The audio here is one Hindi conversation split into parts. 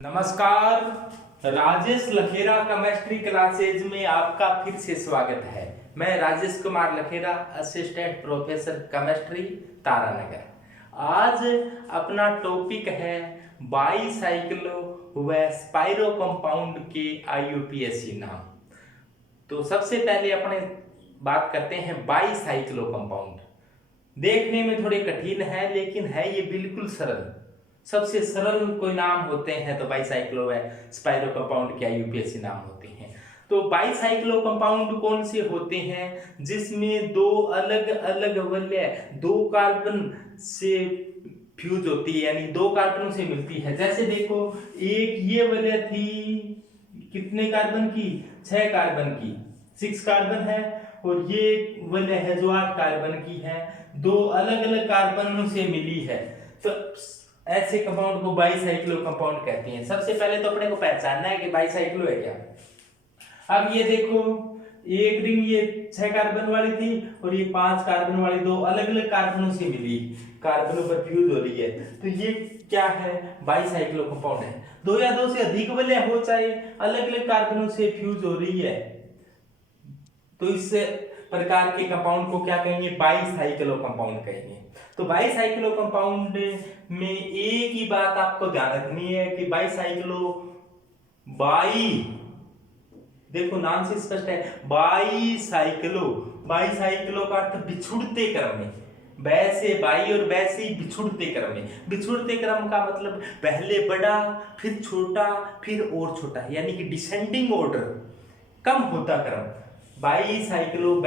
नमस्कार। राजेश लखेरा केमिस्ट्री क्लासेज में आपका फिर से स्वागत है। मैं Rajesh Kumar Lakhera, assistant professor chemistry, Taranagar. आज अपना टॉपिक है बाईसाइक्लो व स्पाइरो कंपाउंड के IUPAC नाम। तो सबसे पहले अपने बात करते हैं बाईसाइक्लो कंपाउंड। देखने में थोड़े कठिन है लेकिन है ये बिल्कुल सरल। सबसे सरल कोई नाम होते हैं तो बाईसाइक्लो व स्पाइरो कंपाउंड के IUPAC नाम होते हैं। तो बाईसाइक्लो कंपाउंड कौन से होते हैं जिसमें दो अलग अलग वलय दो कार्बन से फ्यूज होती है, यानी दो कार्बनों से मिलती है। जैसे देखो, एक ये वलय थी कितने कार्बन की, 6 कार्बन की, 6 कार्बन है, और ये वलय है जो 8 कार्बन की है, दो अलग अलग कार्बनों से मिली है। तो ऐसे कंपाउंड को बाईसाइक्लो कंपाउंड कहते हैं। सबसे पहले तो अपने को पहचानना है कि बाईसाइक्लो है क्या। अब ये देखो, एक रिंग ये 6 कार्बन वाली थी और ये 5 कार्बन वाली दो अलग अलग कार्बनों से मिली, कार्बनों पर फ्यूज हो रही है, तो ये क्या है, बाईसाइक्लो कंपाउंड है। दो या दो से अधिक वलय हो, चाहे अलग अलग कार्बनों से फ्यूज हो रही है, तो इस प्रकार के कंपाउंड को क्या कहेंगे, बाईसाइक्लो कंपाउंड कहेंगे। तो बाईसाइक्लो कंपाउंड में एक ही बात आपको ध्यान रखनी है कि बाईसाइक्लो, बाई, देखो नाम से स्पष्ट है, बाईसाइक्लो, बाईसाइक्लो का अर्थ बिछुड़ते क्रम में, वैसे बाई और वैसे ही बिछुड़ते क्रम में। बिछुड़ते क्रम का मतलब पहले बड़ा फिर छोटा फिर और छोटा, यानी कि डिसेंडिंग ऑर्डर, कम होता क्रम। बाईसाइक्लो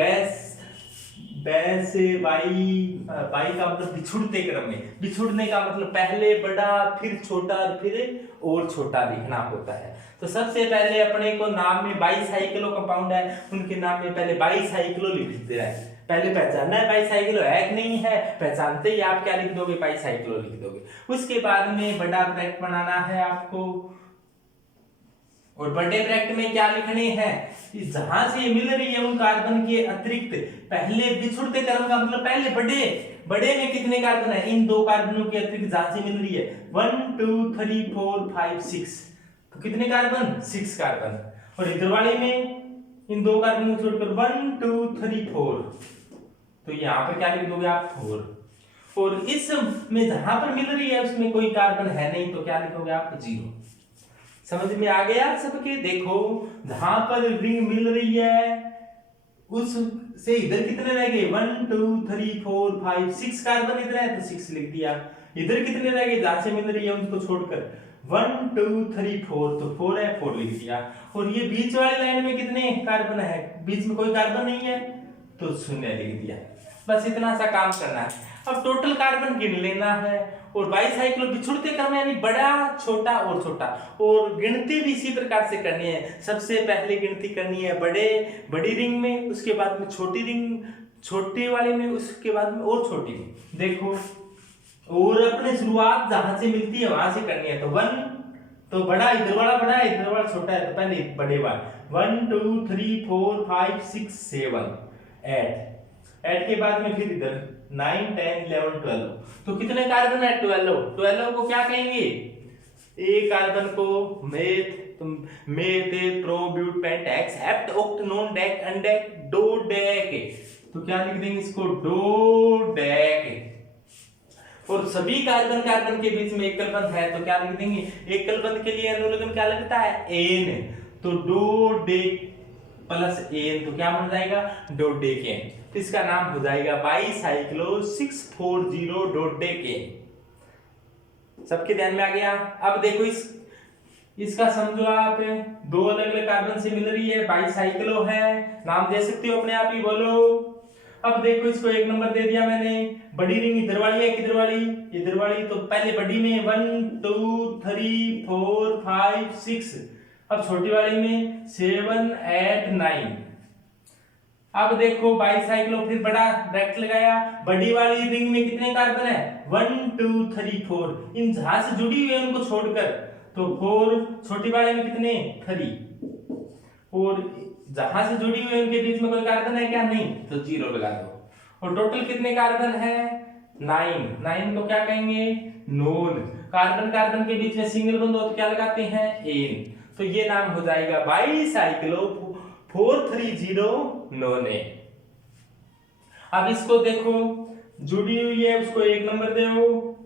वैसे बाई का मतलब बिछुड़ते क्रम में, बिछुड़ने का मतलब पहले बड़ा फिर छोटा फिर और छोटा लिखना होता है। तो सबसे पहले अपने को नाम में बाईसाइक्लो कंपाउंड है, उनके नाम में पहले बाईसाइक्लो लिख देना है। पहले पहचानना है बाईसाइक्लो है कि नहीं है, पहचानते ही आप क्या लिख दोगे, बाईसाइक्लो लिख दोगे। उसके बाद में बड़ा ब्रैकेट बनाना है आपको, और बड़े ब्रैकेट में क्या लिखने हैं, जहां से मिल रही है उन कार्बन के अतिरिक्त, पहले बिछुड़ते क्रम का मतलब पहले बड़े में कितने कार्बन है, इन दो कार्बनों के अतिरिक्त जहां से मिल रही है 1 2 3 4 5 6, तो कितने कार्बन, 6 कार्बन। और इधर वाले में इन दो कार्बन को छोड़कर 1 2 3 4, तो यहाँ पर क्या लिख दोगे आप, 4। और इस में जहां पर मिल रही है उसमें कोई कार्बन है नहीं, तो क्या लिखोगे आप, 0। समझ में आ गया सबके। देखो, जहां पर रिंग मिल रही है उस से इधर कितने रह गए, 1 2 3 4 5 6 कार्बन इधर है तो 6 लिख दिया। इधर कितने रह गए, जहां से मिल रही है उनको छोड़कर 1 2 3 4, तो 4 है, 4 लिख दिया। और ये बीच वाली लाइन में कितने कार्बन है, बीच में कोई कार्बन नहीं है तो 0 लिख दिया। बस इतना सा काम करना है। अब टोटल कार्बन गिन लेना है, और बाईसाइक्लो बिछुड़ते क्रम यानी बड़ा छोटा और छोटा, और गिनती भी इसी प्रकार से करनी है। सबसे पहले गिनती करनी है बड़ी रिंग में, उसके बाद में छोटी रिंग, छोटी वाले में, उसके बाद में और छोटी में। देखो, और अपने शुरुआत जहां से मिलती है वहां से करनी है। तो 1, तो बड़ा इधर वाला बड़ा है, इधर वाला छोटा है, तो पहले बड़े वाला 1 2 3 4 5 6 7 8 के बाद में फिर इधर 9 10 11 12, तो कितने कार्बन है, 12 को क्या कहेंगे, एक कार्बन को मेथ प्रोब्यूटेंट hex hept oct non dec undec dodec, तो क्या लिख देंगे इसको, डोडेक। और सभी कार्बन के बीच में एकल बंध है तो क्या लिख देंगे, एकल बंध के लिए अनुलग्न क्या लगता है, एन, तो डोडेक प्लस एन, तो क्या बन जाएगा, डोडेकेन। तो इसका नाम हो जाएगा बाईसाइक्लो 640 डोडेकेन। सबके ध्यान में आ गया। अब देखो, इसका समझो आप, दो अलग अलग कार्बन से मिल रही है, बाईसाइक्लो है, नाम दे सकते हो अपने आप ही, बोलो। अब देखो, इसको 1 नंबर दे दिया मैंने। बड़ी रिंग इधर वाली है, किधर वाली, इधर वाली, तो पहले बड़ी में 1 2 3 4 5 6, अब छोटी वाली में 7 8 9। अब देखो बाईसाइक्लो, फिर बड़ा ब्रैकेट लगाया, बड़ी वाली रिंग में कितने कार्बन है, 1 2 3 4, इन जहां से जुड़ी हुई है उनको छोड़कर, तो 4, छोटी वाले में कितने, 3, और जहां से जुड़ी हुई है उनके बीच में कोई कार्बन है क्या, नहीं, तो 0 लगा दो। और टोटल कितने कार्बन है, 9 को क्या कहेंगे, नोन। कार्बन कार्बन के बीच में सिंगल बंद हो तो क्या लगाते हैं, एन। तो ये नाम हो जाएगा बाईसाइक्लो 430 नोने। अब इसको देखो जुड़ी हुई है, उसको 1 नंबर दो।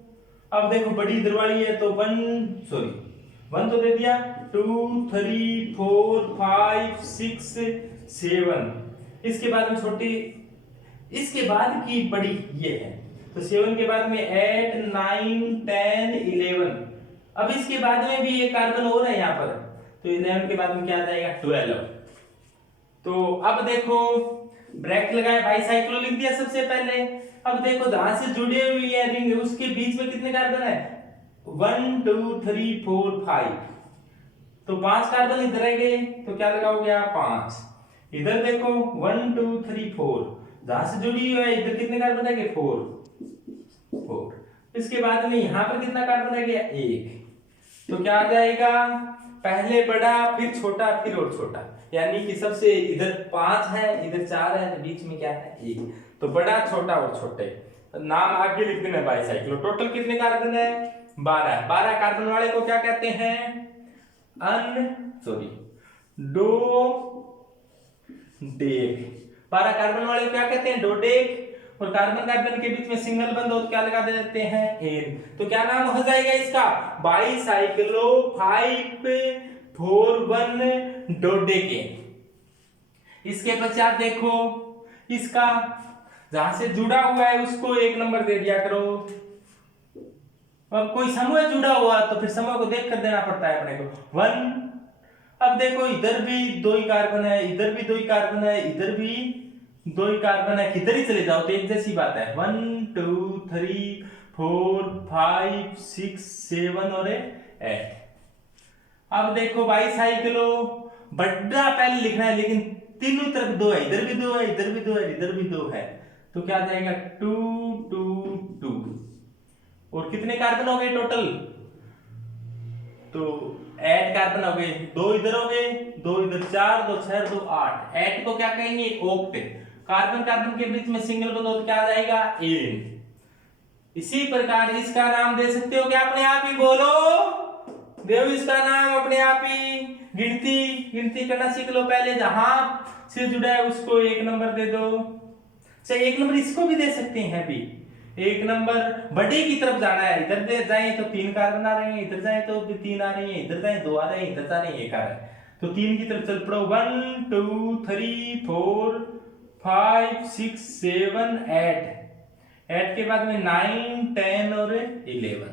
अब देखो बड़ी इधर वाली है तो 1 तो दे दिया, 2 3 4 5 6 7। इसके बाद में छोटी, इसके बाद की बड़ी ये है, तो 7 के बाद में 8 9 10 11। अब इसके बाद में भी एक कार्बन हो रहा है यहाँ पर, तो 11 के बाद में क्या आ जाएगा, 12। तो अब देखो ब्रैकेट लगाया, बाईसाइक्लो लिख दिया सबसे पहले। अब देखो जहां से जुड़ी हुई है रिंग उसके बीच में कितने कार्बन है, 1 2 3 4 5। तो 5 कार्बन इधर रह गए, तो क्या लगाओगे आप, 5। इधर देखो 1 2 3 4, जहां से जुड़ी हुई है इधर कितने कार्बन रह गए, 4। इसके बाद में यहां पर कितना कार्बन रह गया, 1। तो क्या आ जाएगा, पहले बड़ा फिर छोटा फिर और छोटा, यानी कि सबसे इधर 5 है इधर 4 है, तो बीच में क्या है, 1। तो बड़ा छोटा और छोटे नाम आगे लिख देना बाईसाइक्लो। टोटल कितने कार्बन है, 12। 12 कार्बन वाले को क्या कहते हैं, डोडेक। 12 कार्बन वाले को क्या कहते हैं, डोडेक। और कार्बन कार्बन के बीच में सिंगल बंद हो तो क्या लगा देते हैं, एन। तो क्या नाम हो जाएगा इसका, बाईसाइक्लो 541 डोडेकेन। इसके पश्चात देखो इसका जहां से जुड़ा हुआ है उसको 1 नंबर दे दिया करो। अब कोई समूह जुड़ा हुआ तो फिर समूह को देख कर देना पड़ता है अपने को, 1। अब देखो इधर भी 2 ही कार्बन है, इधर भी 2 ही कार्बन है, इधर भी 2 ही कार्बन है, किधर ही चले जाओ तो एक जैसी बात है, 1 2 3 4 5 6 7 और 8। अब देखो बाईसाइक्लो बड़ा पहले लिखना है, लेकिन तीनों तरफ 2 है, इधर भी 2 है, इधर भी 2 है, इधर भी 2 है, तो क्या आ जाएगा, 2 2 2। और कितने कार्बन हो गए टोटल, तो 8 कार्बन हो गए, 2 इधर हो गए, 2 इधर, 4 2 6 2 8। 8 को क्या कहेंगे, ओक्ट। कार्बन कार्बन के बीच में सिंगल बंद हो तो क्या आ जाएगा, एन। इसी प्रकार इसका नाम दे सकते हो क्या, अपने आप ही बोलो, देव इसका नाम अपने आप ही। गिनती करना सीख लो पहले, जहां से जुड़ा है उसको 1 नंबर दे दो। चाहे 1 नंबर इसको भी दे सकते हैं अभी, 1 नंबर बड़े की तरफ जाना है, इधर दे जाए तो 3 कार्बन आ रहे हैं, इधर जाए तो 3 आ रही है, इधर जाए 2 आ रहे हैं, इधर जा रहे हैं 1 आ रहा है, तो 3 की तरफ चल पड़ो, 1 2 3 4 5 6 7 8। 8 के बाद में 9 10 और 11।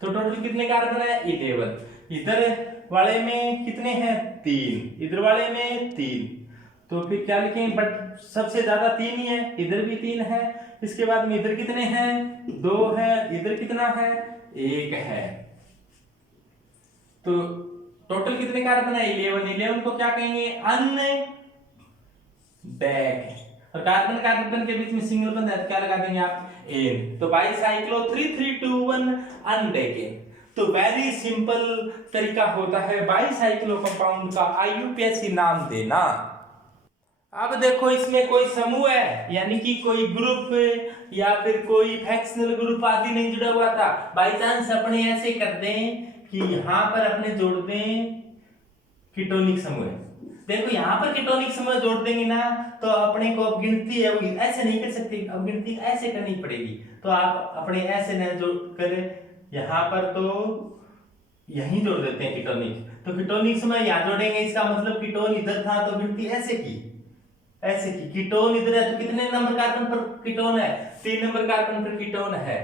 तो टोटल कितने कार्बन है, 11। इधर वाले में कितने हैं, 3। इधर वाले में 3। तो फिर क्या लिखें, बट सबसे ज्यादा 3 ही है, इधर भी 3 है। इसके बाद में इधर कितने हैं, 2 है, इधर कितना है, 1 है। तो टोटल कितने कार्बन है, 11। 11 को क्या कहेंगे, अनडेक। और कार्बन कार्बन के बीच में सिंगल बंद है तो क्या लगा देंगे आप, एन। तो बाईसाइक्लो 3321 अनडेकेन। तो वेरी सिंपल तरीका होता है बाईसाइक्लो कंपाउंड का आईयूपीएसी नाम देना। अब देखो इसमें कोई समूह है, यानी कि कोई ग्रुप या फिर कोई फ्रैक्शनल ग्रुप आदि नहीं जुड़ा हुआ था, बाई चांस अपने ऐसे कर दें कि यहां पर अपने जोड़ दें कीटोनिक समूह। देखो यहाँ पर कीटोनिक समूह जोड़ देंगे ना, तो अपने को अब गिनती है वो ऐसे नहीं कर सकते, अब गिनती ऐसे करनी पड़ेगी। तो आप अपने ऐसे न जोड़ करें, यहाँ पर तो यहीं जोड़ देते हैं कीटोनिक। तो कीटोनिक समूह यहाँ जोड़ेंगे, इसका मतलब कीटोन इधर था तो गिनती ऐसे की, ऐसे की। कीटोन इधर है तो कितने नंबर कार्बन पर कीटोन है, 3 नंबर कार्बन पर कीटोन है।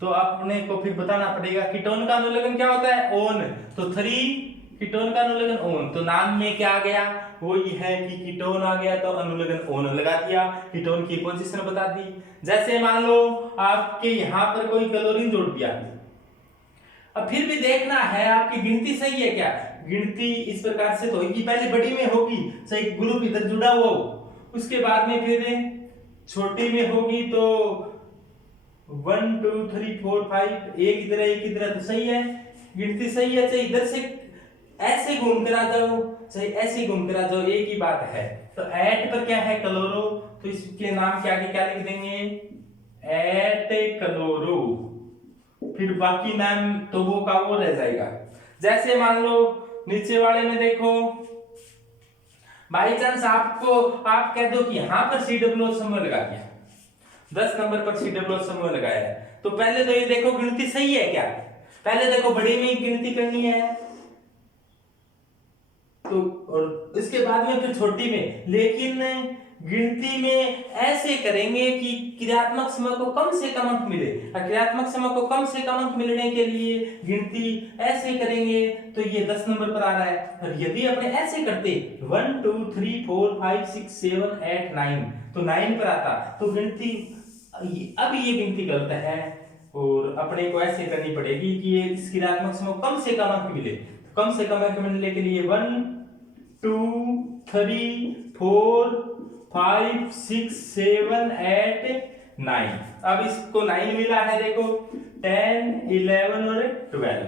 तो अपने को फिर बताना पड़ेगा कीटोन का अनुलग्न क्या होता है, ओन। तो 3 कीटोन का अनुलग्न ओन। तो नाम में क्या आ गया, वो ये है कि कीटोन आ गया तो अनुलग्न ओन लगा दिया, कीटोन की पोजीशन बता दी। जैसे मान लो आपके यहाँ पर कोई क्लोरीन जोड़ दिया, अब फिर भी देखना है आपकी गिनती सही है क्या। गिनती इस प्रकार से तो होगी, पहले बड़ी में होगी, सही ग्रुप इधर जुड़ा हुआ हो, उसके बाद में फिर छोटी में होगी तो 1 2 3 4 5, एक इधर है एक इधर है, तो सही है, गिनती सही है। चाहे इधर से ऐसे घूम कर आ जाओ, चाहे ऐसे घूम कर आ जाओ, एक ही बात है। तो एट पर क्या है, क्लोरो, तो इसके नाम के आगे क्या लिख देंगे, एट क्लोरो। फिर बाकी नाम तो वो का वो रह जाएगा। जैसे मान लो नीचे वाले में देखो, बाई चांस आपको आप कह दो कि यहां पर CWO समूह लगा दिया, 10 नंबर पर CWO समूह लगाया है, तो पहले तो ये देखो गिनती सही है क्या, पहले देखो बड़ी में ही गिनती करनी है, तो और इसके बाद में फिर छोटी में, लेकिन गिनती में ऐसे करेंगे कि क्रियात्मक समय को कम से कम अंक मिले, और क्रियात्मक समय को कम से कम अंक मिलने के लिए गिनती ऐसे करेंगे, तो ये 10 नंबर पर आ रहा है। और यदि अपने ऐसे करते 1 2 3 4 5 6 7 8 9 तो 9 पर आता, तो गिनती अब ये गिनती गलत है, और अपने को ऐसे करनी पड़ेगी कि ये इस क्रियात्मक समय को कम से कम अंक मिले। तो कम से कम अंक मिलने के लिए 1 2 3 4 5 6 7 8 9, अब इसको 9 मिला है, देखो 10 11 और 12,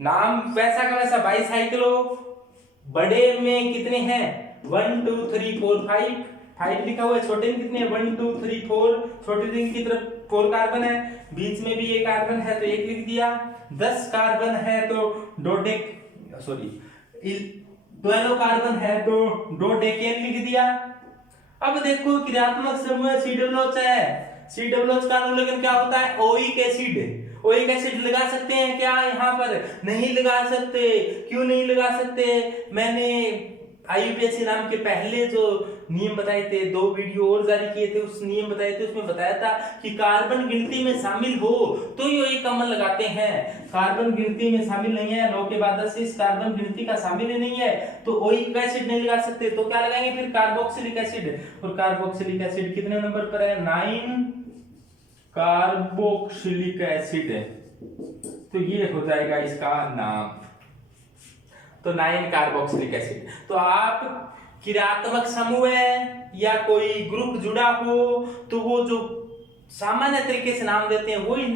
नाम वैसा का वैसा बाईसाइक्लो। बड़े में कितने हैं 1 2 3 4 5 लिखा हुआ है, छोटे में कितने हैं 1 2 3 4, छोटे रिंग की तरफ 4 कार्बन है, बीच में भी एक कार्बन है तो एक लिख दिया, 10 कार्बन है तो डोडेक सॉरी 12 कार्बन है तो डोडेकेन लिख दिया। अब देखो क्रियात्मक समूह CWOH है, CWOH का अनुलेखन क्या होता है, ओइक एसिड। ओइक एसिड लगा सकते हैं क्या यहाँ पर, नहीं लगा सकते। क्यों नहीं लगा सकते, मैंने IUPAC नाम के पहले जो नियम बताए थे, 2 वीडियो और जारी किए थे, उस नियम बताए थे, उसमें बताया था कि कार्बन गिनती में शामिल हो तो ये ओइक अम्ल लगाते हैं, कार्बन गिनती में शामिल नहीं है, 9 के बाद 10 इस कार्बन गिनती का शामिल ही नहीं है तो ओइक एसिड नहीं लगा सकते, तो क्या लगाएंगे फिर कार्बोक्सिलिक एसिड। और कार्बोक्सिलिक एसिड कितने नंबर पर है 9 कार्बोक्सिलिक एसिड है, तो ये हो जाएगा इसका नाम, तो 9 कार्बोक्सिलिक एसिड। तो आप क्रियात्मक समूह है या कोई ग्रुप जुड़ा हो तो वो जो सामान्य तरीके से नाम देते हैं वही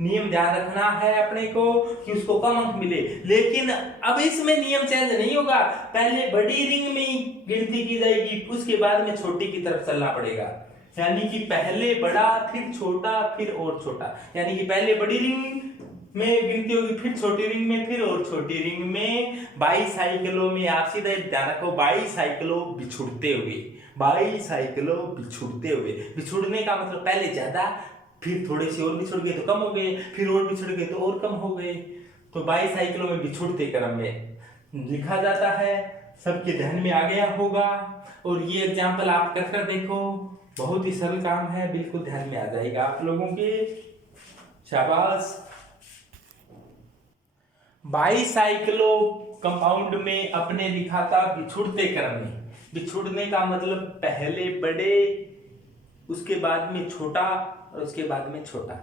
नियम ध्यान रखना है अपने को कि उसको कम अंक मिले। लेकिन अब इसमें नियम चेंज नहीं होगा, पहले बड़ी रिंग में ही गिनती की जाएगी, उसके बाद में छोटी की तरफ चलना पड़ेगा, यानी कि पहले बड़ा फिर छोटा फिर और छोटा, यानी कि पहले बड़ी रिंग में गिनती होगी, फिर छोटी रिंग में, फिर और छोटी रिंग में। बाईसाइक्लो में आप सीधा ध्यान रखो, बाईसाइक्लो बिछुड़ते हुए, बाईसाइक्लो बिछुड़ते हुए, बिछुड़ने का मतलब पहले ज्यादा फिर थोड़े से और बिछुड़ गए तो कम हो गए, फिर और बिछुड़ गए तो और कम हो गए, तो बाईसाइक्लो में बिछुड़ते क्रम में लिखा जाता है। सबके ध्यान में आ गया होगा, और ये एग्जाम्पल आप कर कर देखो, बहुत ही सरल काम है, बिल्कुल ध्यान में आ जाएगा आप लोगों के, शाबाश। बाईसाइक्लो कंपाउंड में अपने लिखा था बिछुड़ते क्रम में, बिछुड़ने का मतलब पहले बड़े, उसके बाद में छोटा और उसके बाद में छोटा।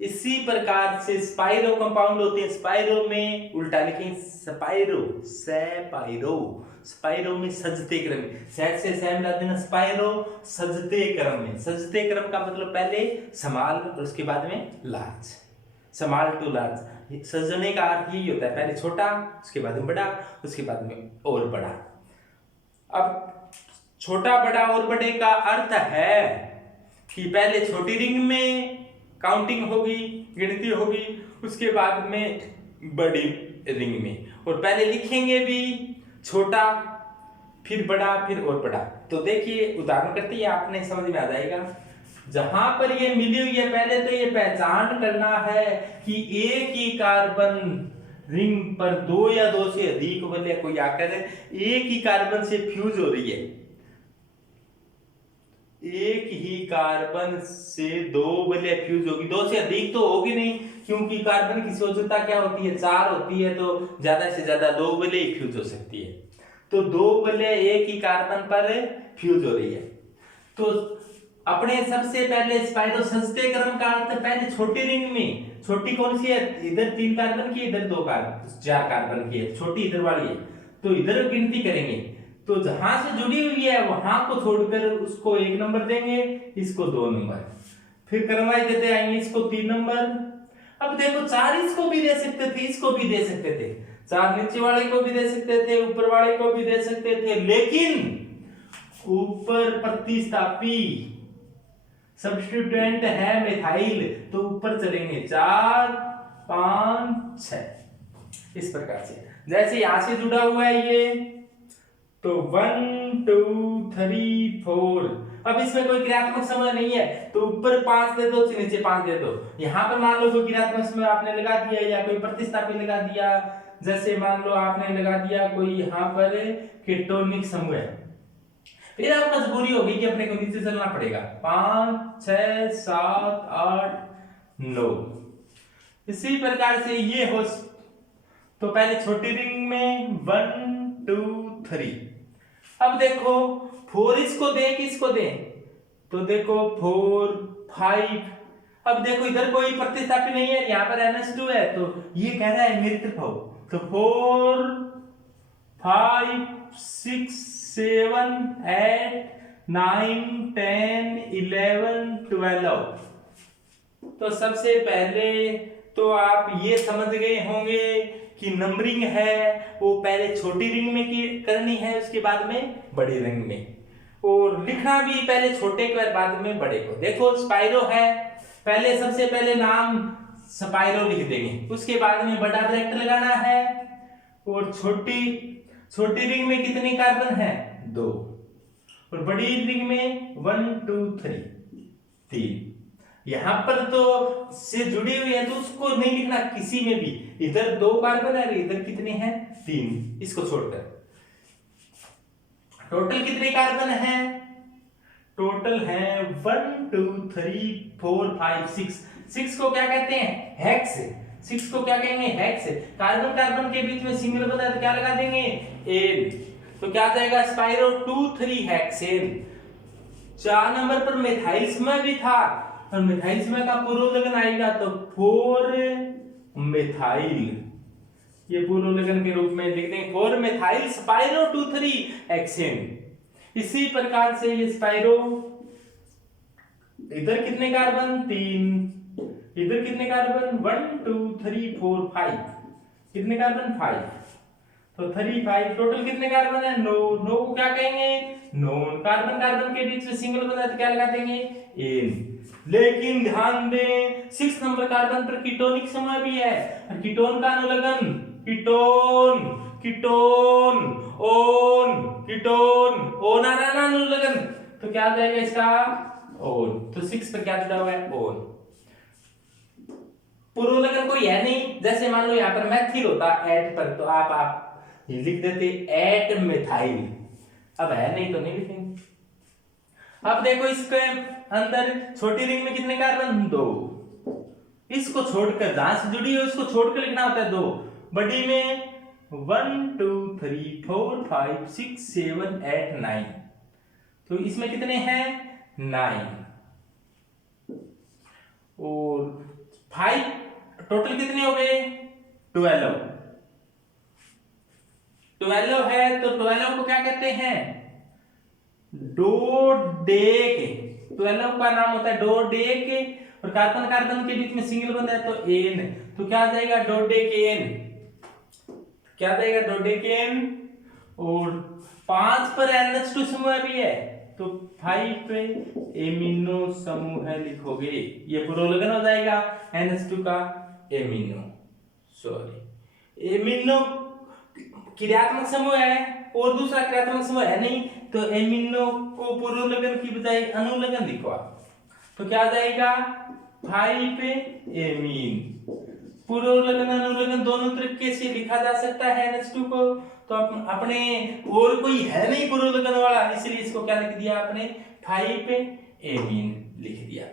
इसी प्रकार से स्पाइरो कंपाउंड होते हैं, स्पाइरो में उल्टा लिखें स्पाइरो, सैपाइरो, स्पाइरो में सजते क्रम में, सैड से सैम ला देना, स्पाइरो सजते क्रम में। सजते क्रम का मतलब पहले स्मॉल और उसके बाद में लार्ज, स्मॉल टू लार्ज। सजने का अर्थ यही होता है, पहले छोटा उसके बाद में बड़ा उसके बाद में और बड़ा। अब छोटा बड़ा और बड़े का अर्थ है कि पहले छोटी रिंग में काउंटिंग होगी, गिनती होगी, उसके बाद में बड़ी रिंग में, और पहले लिखेंगे भी छोटा फिर बड़ा फिर और बड़ा। तो देखिए उदाहरण करते ही आपने समझ में आ जाएगा। जहां पर ये मिली हुई है, पहले तो ये पहचान करना है कि एक ही कार्बन रिंग पर 2 या 2 से अधिक वलय कोई आकर एक ही कार्बन से फ्यूज हो रही है, एक ही कार्बन से 2 वलय फ्यूज होगी, 2 से अधिक तो होगी नहीं, क्योंकि कार्बन की सोचता क्या होती है 4 होती है, तो ज्यादा से ज्यादा 2 वलय ही फ्यूज हो सकती है, तो 2 वलय एक ही कार्बन पर फ्यूज हो रही है। तो अपने सबसे पहले स्पाइरो सजते क्रम का अर्थ पहले छोटी रिंग में, छोटी कौन सी है, इधर 3 कार्बन की, इधर 2 कार्बन 4 कार्बन की है, छोटी इधर वाली है, तो इधर गिनती करेंगे, तो जहां से जुड़ी हुई है वहां को छोड़कर उसको 1 नंबर देंगे, इसको 2 नंबर, फिर क्रमवाइज देते आएंगे, इसको 3 नंबर। अब देखो 4 इसको भी दे सकते थे, इसको भी दे सकते थे, 4 नीचे वाले को भी दे सकते थे, ऊपर वाले को भी दे सकते थे, लेकिन ऊपर प्रतिस्थापी सब्स्टिट्यूएंट है मिथाइल तो ऊपर चलेंगे 4 5 6 इस प्रकार से। जैसे यहां से जुड़ा हुआ है ये तो 1 2 3 4। अब इसमें कोई क्रियात्मक समूह नहीं है तो ऊपर 5 दे दो नीचे 5 दे दो। यहां पर मान लो कोई क्रियात्मक समूह आपने लगा दिया या कोई प्रतिस्थापी लगा दिया, जैसे मान लो आपने लगा दिया कोई यहाँ पर कीटोनिक समूह है, फिर अब मजबूरी होगी कि अपने को नीचे चलना पड़ेगा 5 6 7 8 9। इसी प्रकार से ये हो तो पहले छोटी रिंग में 1 2 3। अब देखो 4 इसको दे किसको दे तो देखो 4 5। अब देखो इधर कोई प्रतिस्थापी नहीं है, यहाँ पर NH2 है तो ये कह रहा है मित्र भाव तो 4 5 6 7 8 9 10 11 12। तो सबसे पहले तो आप ये समझ गए होंगे कि नंबरिंग है वो पहले छोटी रिंग में की करनी है उसके बाद में बड़ी रिंग में, और लिखना भी पहले छोटे के बाद में बड़े को। देखो स्पाइरो है, पहले सबसे पहले नाम स्पाइरो लिख देंगे, उसके बाद में बड़ा ब्रैकेट लगाना है, और छोटी रिंग में कितने कार्बन है 2, और बड़ी रिंग में 1 2 3 3। यहां पर तो से जुड़ी हुई है तो उसको नहीं लिखना किसी में भी, इधर 2 कार्बन है इधर कितने हैं 3, इसको छोड़कर टोटल कितने कार्बन है, टोटल है 1 2 3 4 5 6। 6 को क्या कहते हैं हेक्स, 6 को क्या कहेंगे हेक्स। कार्बन कार्बन के बीच में सिंगल बना तो क्या लगा देंगे एन, तो क्या आ जाएगा स्पाइरो 2 3 हेक्सेन। 4 नंबर पर मिथाइल समूह भी था और मिथाइल समूह का पूर्व लगन आएगा तो 4 मिथाइल, ये पूर्व लगन के रूप में लिख देंगे 4 मिथाइल स्पाइरो 2 3 हेक्सेन। इसी प्रकार से ये स्पाइरो इधर कितने कार्बन 3, इधर कितने कार्बन 1 2 3 4 5, कितने कार्बन 5, तो 3 5 टोटल कितने कार्बन है 9। 9 को क्या कहेंगे नोन। कार्बन कार्बन के बीच में सिंगल बना तो क्या लगा देंगे एन। लेकिन ध्यान दें 6 नंबर कार्बन पर कीटोनिक समूह भी है, और कीटोन का अनुलग्न ketone ketone one ketone one अनुलग्न तो क्या आ जाएगा इसका ओन। तो 6 पर क्या जुड़ा हुआ है ओन। पूर्व लगन कोई है नहीं, जैसे मान लो यहाँ पर मैथिल होता एट पर तो आप लिख देते एट मिथाइल, अब है नहीं तो नहीं लिखेंगे। अब देखो इसके अंदर छोटी रिंग में कितने कार्बन 2, इसको छोड़कर जहां से जुड़ी हो इसको छोड़कर लिखना होता है 2। बड़ी में 1 2 3 4 5 6 7 8 9, तो इसमें कितने हैं 9, और 5 टोटल कितने हो गए 12 है, तो 12 को क्या कहते हैं डोडेक। 12 का नाम होता है डोडेक, और कार्बन कार्बन के बीच में सिंगल बंद है तो एन, तो क्या आ जाएगा डोडेकेन, क्या आ जाएगा डोडेकेन। और 5 पर NH2 समूह भी है तो 5 पे एमिनो समूह लिखोगे, ये प्रोलगन हो जाएगा NH2 का एमिनो, सॉरी एमिनो क्रियात्मक समूह है और दूसरा क्रियात्मक समूह है नहीं, तो एमिनो को पूर्वलगन की बजाय अनुलगन लिखो आप, तो क्या आ जाएगा 5 पे एमीन। पूर्वलगन अनुलगन दोनों तरीके से लिखा जा सकता है NH2 को, तो अपने और कोई है नहीं पूर्वलगन वाला, इसलिए इसको क्या लिख दिया आपने 5 पे एमीन लिख दिया।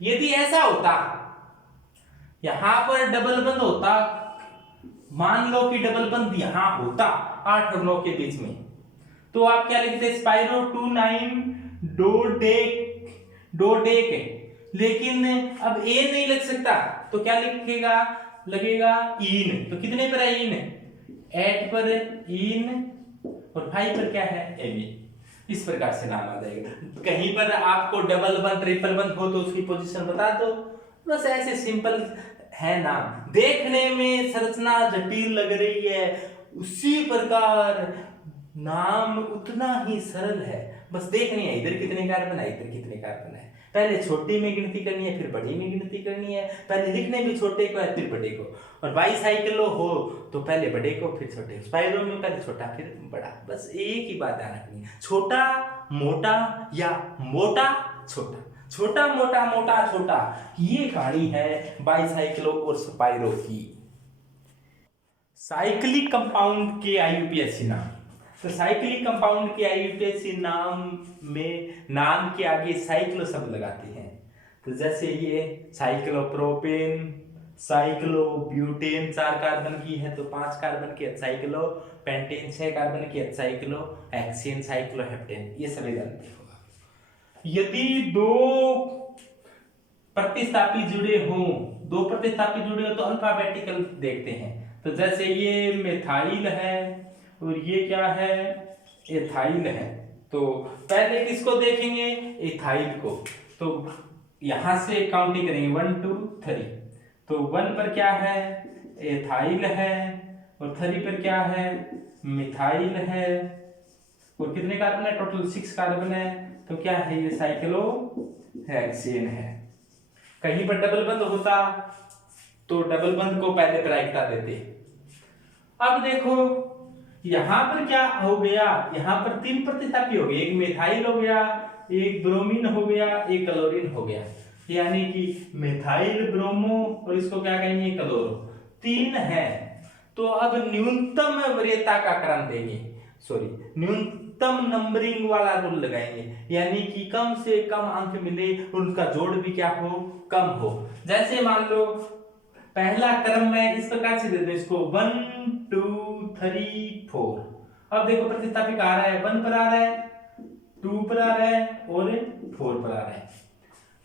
यदि ऐसा होता यहां पर डबल बंद होता, मान लो कि डबल बंद यहां होता 8 और 9 के बीच में, तो आप क्या लिखते स्पाइरो 2 9 डोडेक, लेकिन अब ए नहीं लग सकता तो क्या लिखेगा लगेगा इन, तो कितने पर है इन 8 पर इन और 5 पर क्या है एमी, इस प्रकार से नाम आ जाएगा। कहीं पर आपको डबल बंद ट्रिपल बंद हो तो उसकी पोजीशन बता दो, बस ऐसे सिंपल है नाम। देखने में संरचना जटिल लग रही है, उसी प्रकार नाम उतना ही सरल है, बस देखनी है इधर कितने कार्बन है, इधर कितने कार्बन है। पहले छोटी में गिनती करनी है, फिर बड़ी में गिनती करनी है। पहले लिखने भी छोटे को है, फिर बड़े को। और बाईसाइकिलो हो तो पहले बड़े को फिर छोटे को, स्पाइरो में पहले छोटा फिर बड़ा। बस एक ही बात ध्यान रखनी है, छोटा मोटा या मोटा छोटा, छोटा मोटा मोटा छोटा, ये कहानी है बाईसाइकिलो और स्पाइरो की। साइक्लिक कंपाउंड के आईयूपीएसी नाम। तो साइक्लिक कंपाउंड के आईयूपीएसी नाम में नाम के आगे साइक्लो शब्द लगाते हैं। तो जैसे ये साइक्लोप्रोपेन, साइक्लोब्यूटेन 4 कार्बन की है तो 5 कार्बन की साइक्लो, पेंटेन 6 कार्बन की साइक्लो, हेक्सेन, साइक्लोहेप्टेन, ये सभी जानते होगा। यदि दो प्रतिस्थापी जुड़े हों, दो प्रतिस्थापी जुड़े हो तो अल्फाबेटिकल देखते हैं। तो जैसे ये मिथाइल है और ये क्या है, एथाइल है। तो पहले किसको देखेंगे, एथाइल को। तो यहां से काउंटिंग करेंगे 1 2 3। तो 1 पर क्या है, एथाइल है, और 3 पर क्या है, मिथाइल है। और कितने कार्बन है, टोटल 6 कार्बन है। तो क्या है, ये साइक्लोहेक्सेन है। कहीं पर डबल बंद होता तो डबल बंद को पहले प्रायिकता देते। अब देखो यहां पर क्या हो गया, यहां पर 3 प्रतिस्थापी हो गए, एक मिथाइल हो गया, एक ब्रोमीन हो गया, एक क्लोरीन हो गया। यानी कि मिथाइल ब्रोमो और इसको क्या कहेंगे, क्लोरो, 3 है। तो अब न्यूनतम वरीयता का क्रम देंगे, न्यूनतम नंबरिंग वाला रूल लगाएंगे, यानी कि कम से कम अंक मिले और उनका जोड़ भी क्या हो, कम हो। जैसे मान लो पहला क्रम में इस प्रकार से दे दो इसको 1 2 3 4। अब देखो प्रतिस्थापी आ रहा है, 1 पर आ रहा है, 2 पर आ रहा है और 4 पर आ रहा है।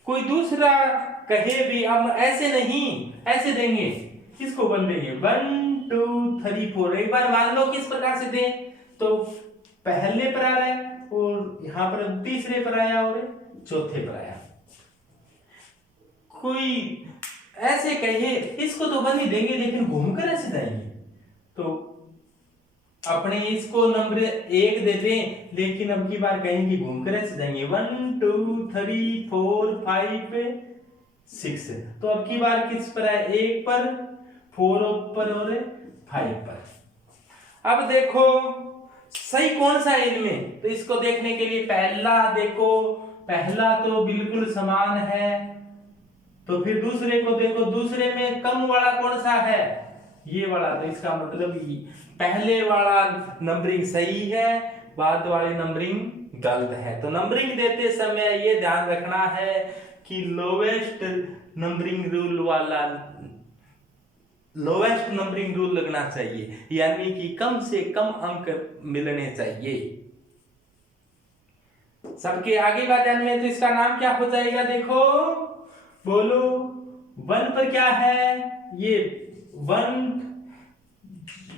कोई दूसरा कहे भी, अब ऐसे नहीं, ऐसे देंगे, किसको 1 देंगे, 1 2 3 4। एक बार मान लो किस प्रकार से दें, तो पहले पर आ रहा है और यहां पर तीसरे पर आया और चौथे पर आया। कोई ऐसे कहे इसको तो 1 ही देंगे लेकिन घूमकर ऐसे जाएंगे, तो अपने इसको नंबर 1 दे दें, लेकिन अब की बार कहेंगे घूमकर ऐसे जाएंगे 1 2 3 4 5 6। तो अब की बार किस पर है, 1 पर, 4 पर और 5 पर। अब देखो सही कौन सा है इनमें, तो इसको देखने के लिए पहला देखो, पहला तो बिल्कुल समान है। तो फिर दूसरे को देखो, दूसरे में कम वाला कौन सा है, ये वाला। तो इसका मतलब पहले वाला नंबरिंग सही है, बाद वाली नंबरिंग गलत है। तो नंबरिंग देते समय ये ध्यान रखना है कि लोवेस्ट नंबरिंग रूल लगना चाहिए, यानी कि कम से कम अंक मिलने चाहिए। सबके आगे बात ध्यान में, तो इसका नाम क्या हो जाएगा, देखो बोलो। 1 पर क्या है, ये 1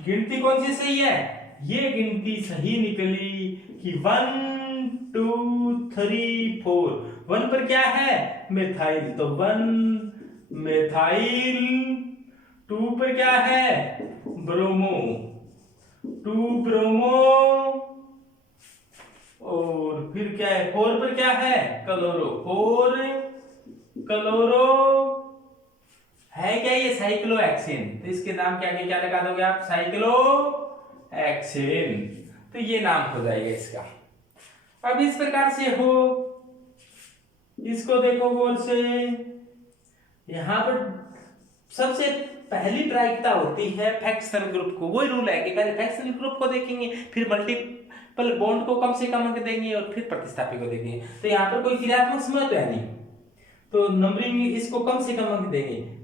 गिनती कौन सी सही है, ये गिनती सही निकली कि 1 2 3 4। 1 पर क्या है, मिथाइल, तो 1 मिथाइल। 2 पर क्या है, ब्रोमो, 2 ब्रोमो। और फिर क्या है, 4 पर क्या है, क्लोरो, 4 क्लोरो है क्या, ये साइक्लोहेक्सेन। तो इसके नाम के आगे क्या लगा दोगे आप, साइक्लोहेक्सेन। तो ये नाम हो जाएगा इसका। अब इस प्रकार से हो, इसको देखो गौर से। यहां पर सबसे पहली प्रायिकता होती है फ्रैक्शनल ग्रुप को। वही रूल है कि पहले फ्रैक्शनल ग्रुप को देखेंगे, फिर मल्टीपल बॉन्ड को कम से कम अंक देंगे और फिर प्रतिस्थापी को देखेंगे। तो यहाँ पर कोई क्रियात्मक समय तो है नहीं, तो नंबरिंग इसको कम से कम अंक देंगे।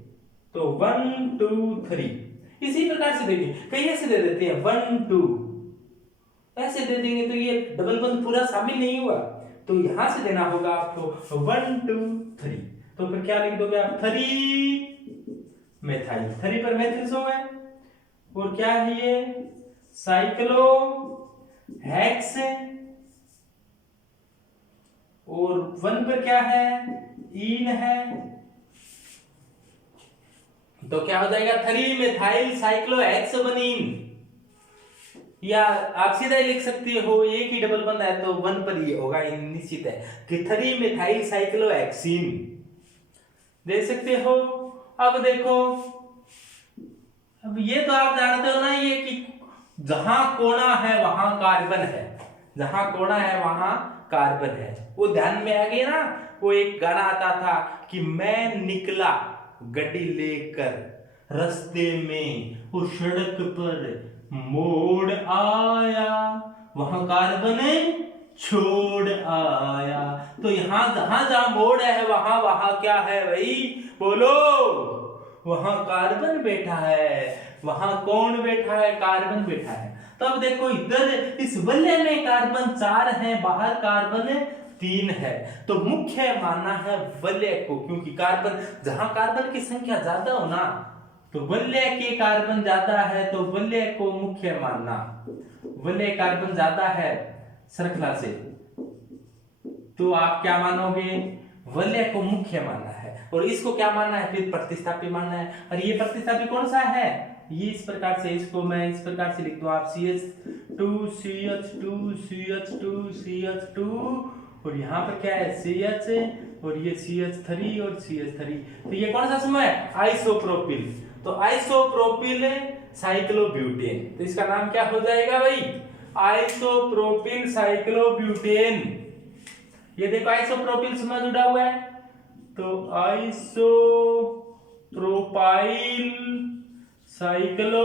तो 1 2 3 इसी प्रकार से देंगे। कई ऐसे दे देते हैं 1 2 ऐसे दे देंगे, तो ये डबल बंद पूरा शामिल नहीं हुआ। तो यहां से देना होगा आपको 1 2 3। तो फिर क्या लिख दोगे आप, 3 मेथाइल, 3 पर मेथिल्स हो गए। और क्या है ये, साइक्लो हेक्स। और 1 पर क्या है, इन है। तो क्या हो जाएगा, 3 मेथाइल साइक्लोहेक्सबनीन। या आप सीधा ही लिख सकते हो, एक ही डबल बंद है तो 1 पर ही होगा, निश्चित है कि 3 मिथाइल साइक्लोहेक्सीन। देख सकते हो। अब देखो, अब ये तो आप जानते हो ना, ये कि जहां कोना है वहां कार्बन है, जहां कोना है वहां कार्बन है। वो ध्यान में आ गया ना, वो एक गाना आता था कि मैं निकला गड्डी लेकर रास्ते में, वो सड़क पर मोड़ आया, वहां कार्बन छोड़ आया। तो यहां जहां जहां मोड़ है वहां वहां क्या है भाई, बोलो, वहां कार्बन बैठा है। वहां कौन बैठा है, कार्बन बैठा है। तो अब देखो इधर इस वलय में कार्बन 4 है, बाहर कार्बन 3 है, तो मुख्य मानना है वलय को, क्योंकि कार्बन, जहां कार्बन की संख्या ज्यादा हो ना, तो वलय के कार्बन ज्यादा है, तो वलय को मुख्य मानना। वलय कार्बन ज्यादा है श्रृंखला से, तो आप क्या मानोगे, वलय को मुख्य मानना है। और इसको क्या मानना है, फिर प्रतिस्थापी मानना है। और ये प्रतिस्थापी कौन सा है, ये इस प्रकार से, इसको मैं इस प्रकार से लिख दूं आप, CH2 CH2 CH2 CH2, और यहाँ पर क्या है CH, और ये CH3 और CH3। तो ये कौन सा समूह है, आइसोप्रोपिल। तो आइसोप्रोपिल साइक्लोब्यूटेन, तो इसका नाम क्या हो जाएगा भाई, आइसोप्रोपिल साइक्लोब्यूटेन। ये देखो आइसोप्रोपिल समूह जुड़ा हुआ है, तो आइसोप्रोपाइल साइक्लो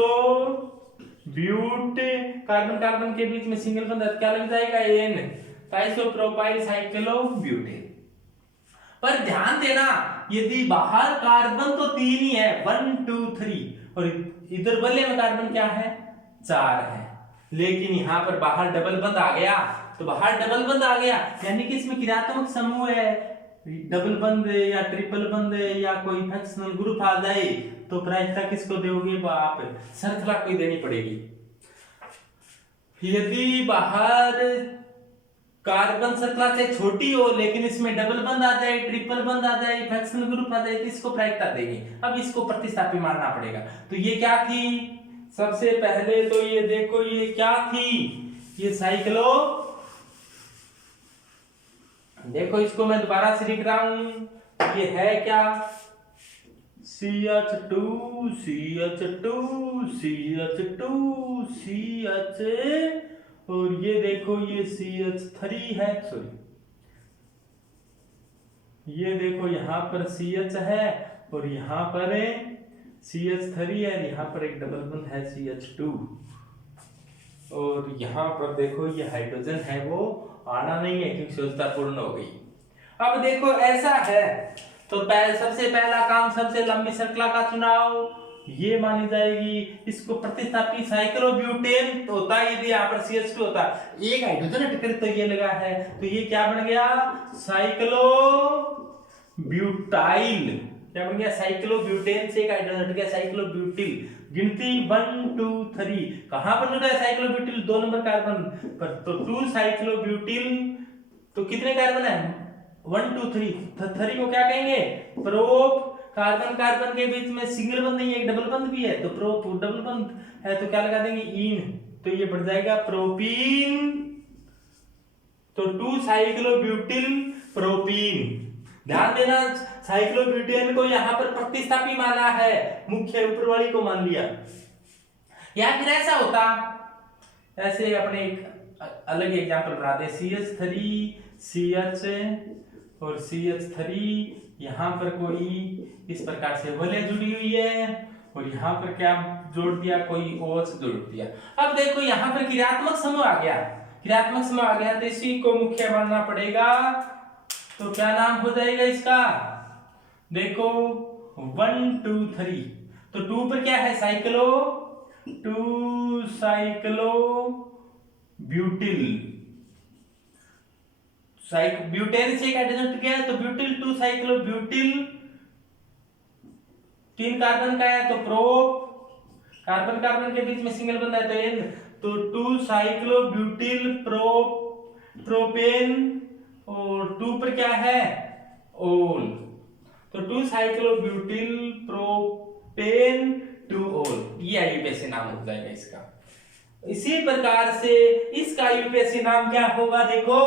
ब्यूट, कार्बन कार्बन के बीच में सिंगल बंध क्या लग जाएगा, एन, तो आइसोप्रोपाइल साइक्लो ब्यूटेन। पर ध्यान देना, यदि बाहर कार्बन तो 3 ही है, 1 2 3, और इधर वलय में कार्बन क्या है, 4 है, लेकिन यहां पर बाहर डबल बंद आ गया, तो बाहर डबल बंद आ गया यानी कि इसमें क्रियात्मक समूह है, डबल बंद या ट्रिपल बंद या कोई फंक्शनल ग्रुप आ जाए, तो प्रायिकता किसको दोगे, आप श्रृंखला को देनी पड़ेगी। यदि बाहर कार्बन श्रृंखला से छोटी हो लेकिन इसमें डबल बंद आ जाए, ट्रिपल बंद आ जाए, फंक्शनल ग्रुप आ जाए, तो इसको प्रायिकता देंगे। अब इसको प्रतिस्थापी मानना पड़ेगा। तो ये क्या थी, सबसे पहले तो ये देखो, ये क्या थी, ये साइक्लो, देखो इसको मैं दोबारा से लिख रहा हूं, ये है क्या, CH2 CH2 CH2 CH, और ये देखो ये CH3 है, सॉरी, ये देखो यहां पर CH है और यहां पर CH3 है, यहां पर एक डबल बंद है CH2, और यहां पर देखो ये हाइड्रोजन है, वो आना नहीं है क्योंकि शुद्धता पूर्ण हो गई। अब देखो ऐसा है, तो सबसे पहला काम, सबसे लंबी श्रृंखला का चुनाव, ये मानी जाएगी। इसको प्रतिस्थापी साइक्लोब्यूटेन तो होता है, यदि यहाँ पर CH2 होता, एक हाइड्रोजन हटकर तो ये लगा है, तो ये क्या बन गया, साइक्लोब्यूटाइल। क्या बन गया, साइक्लोब्यूटेन से एक हाइड्रोजन हट गया, साइक्लोब्यूटिल। गिनती 1 2 3, कहां पर जुड़ा है साइक्लोब्यूटिल, 2 नंबर कार्बन पर, तो 2 साइक्लोब्यूटिल, तो कितने कार्बन है, 1 2 3, 3 को क्या कहेंगे, प्रोप, कार्बन कार्बन के बीच में सिंगल बंद नहीं है, एक डबल बंद भी है, तो प्रोप डबल बंद है, तो क्या लगा देंगे, इन, तो ये बढ़ जाएगा प्रोपीन, तो 2 साइक्लोब्यूटिल प्रोपीन। ध्यान देना, साइक्लोब्यूटेन को यहां पर प्रतिस्थापी माना है, मुख्य ऊपर वाली को मान लिया। या फिर ऐसा होता, ऐसे अपने एक अलग एग्जांपल बनाते, CH3 CH और CH3, यहां पर कोई इस प्रकार से वलय जुड़ी हुई है, और यहां पर क्या जोड़ दिया, कोई OH जोड़ दिया। अब देखो यहां पर क्रियात्मक समूह आ गया, क्रियात्मक समूह आ गया, तो इसी को मुख्य मानना पड़ेगा। तो क्या नाम हो जाएगा इसका, देखो 1 2 3, तो 2 पर क्या है, साइक्लो, 2 साइक्लो ब्यूटिल, ब्यूटेन से एक हाइड्रोजन हट गया, तो ब्यूटिल 2 साइक्लो ब्यूटिल, 3 कार्बन का है, तो प्रोप, कार्बन कार्बन के बीच में सिंगल बंद है, तो एन, तो 2 साइक्लो ब्यूटिल प्रोप, प्रोपेन, और 2 पर क्या है, ओल, तो 2 साइक्लोब्यूटिल प्रोपेन 2 ओल, ये आईयूपीएसी नाम हो जाएगा इसका। इसी प्रकार से इसका यूपीएससी नाम क्या होगा, देखो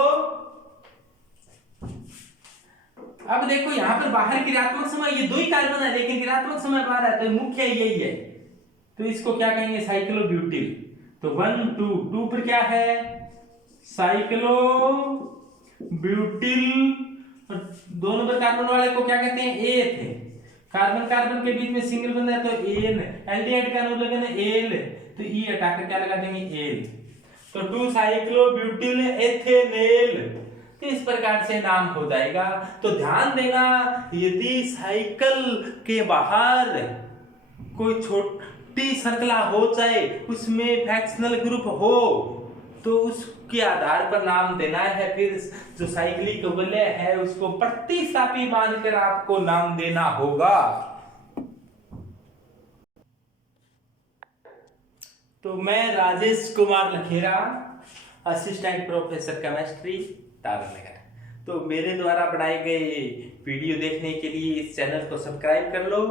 अब देखो यहाँ पर बाहर क्रियात्मक समय ये 2 ही कार्बन है, लेकिन क्रियात्मक समय बाहर है, तो मुख्य यही है, तो इसको क्या कहेंगे, साइक्लोब्यूटिल। तो 1 2 2 पर क्या है, साइक्लोब्यूटिल। दो नंबर कार्बन वाले को क्या कहते हैं, एथ। कार्बन कार्बन के बीच में सिंगल बंधा है तो एन, एल्डिहाइड का अनुलग्न है एल, तो ई हटाकर क्या लगा देंगे, एल। तो 2 साइक्लोब्यूटिल एथेनेल, तो इस प्रकार से नाम हो जाएगा। तो ध्यान देना, यदि साइकिल के बाहर कोई छोटी श्रृंखला हो, चाहे उसमें फ्रैक्शनल ग्रुप हो, तो उसके आधार पर नाम देना है। फिर जो साइक्लिक वलय है उसको प्रतिस्थापी मानकर आपको नाम देना होगा। तो मैं Rajesh Kumar Lakhera, assistant professor chemistry, Taranagar. तो मेरे द्वारा बनाए गए वीडियो देखने के लिए इस चैनल को सब्सक्राइब कर लो,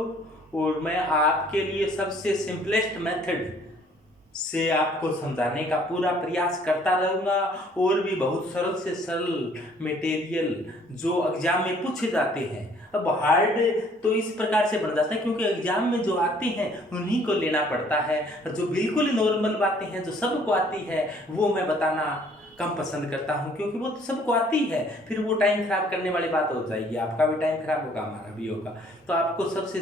और मैं आपके लिए सबसे सिंपलेस्ट मेथड से आपको समझाने का पूरा प्रयास करता रहूंगा। और भी बहुत सरल से सरल मटेरियल जो एग्जाम में पूछे जाते हैं, अब हार्ड तो इस प्रकार से बन जाता है क्योंकि एग्जाम में जो आती हैं उन्हीं को लेना पड़ता है, और जो बिल्कुल नॉर्मल बातें हैं जो सबको आती है वो मैं बताना कम पसंद करता हूं, क्योंकि वो तो सबको आती है, फिर वो टाइम खराब करने वाली बात हो जाएगी, आपका भी टाइम खराब होगा, हमारा भी होगा। तो आपको सबसे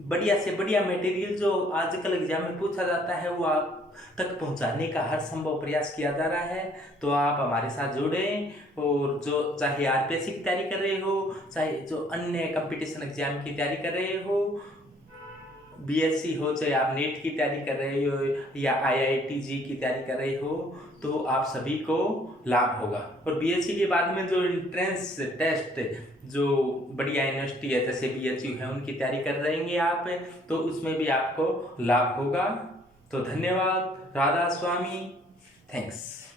बढ़िया से बढ़िया मटेरियल जो आजकल एग्जाम में पूछा जाता है वो आप तक पहुंचाने का हर संभव प्रयास किया जा रहा है। तो आप हमारे साथ जुड़ें, और जो चाहे आरपीएससी की तैयारी कर रहे हो, चाहे जो अन्य कंपटीशन एग्जाम की तैयारी कर रहे हो, बीएससी हो, चाहे आप नेट की तैयारी कर रहे हो या आईआईटी की तैयारी कर रहे हो, तो आप सभी को लाभ होगा। और बीएससी के बाद में जो एंट्रेंस टेस्ट जो बढ़िया यूनिवर्सिटी है जैसे बीएचयू है उनकी तैयारी कर रहेंगे आप, तो उसमें भी आपको लाभ होगा। तो धन्यवाद, राधा स्वामी, थैंक्स।